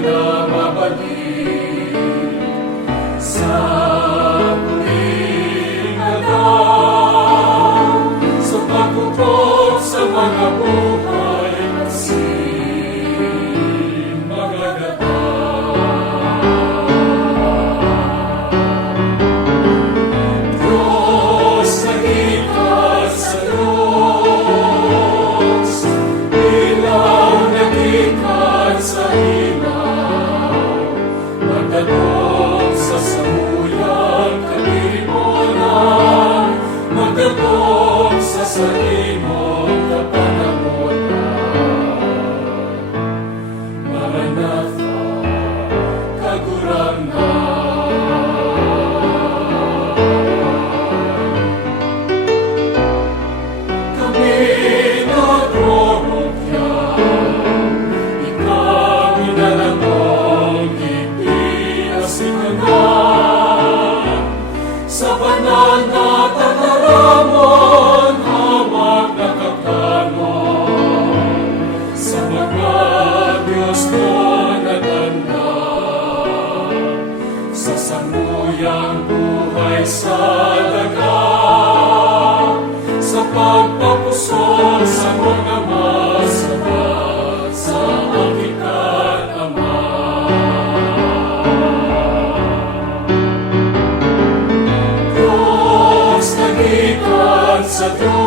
na mabalik sa muling alam, sa pagkukup sa mga buhay at Diyos, nagikas sa Diyos, ilaw nagikas sa ilaw, magdalog sa samuyang kadilimunan, magdalog sa salimong kapanamunan. Maranatha, kaguranan. Kami nagrorokyan, ikaw inalangong ipiasikanan, sa banal na tataramon, hawak na kakanon, sa mga Diyos mo natanda, sa samuyang buhay sa daga, sa pagpapusol sa mga masama, sa agitan Ama. Diyos, nagikan sa Diyos,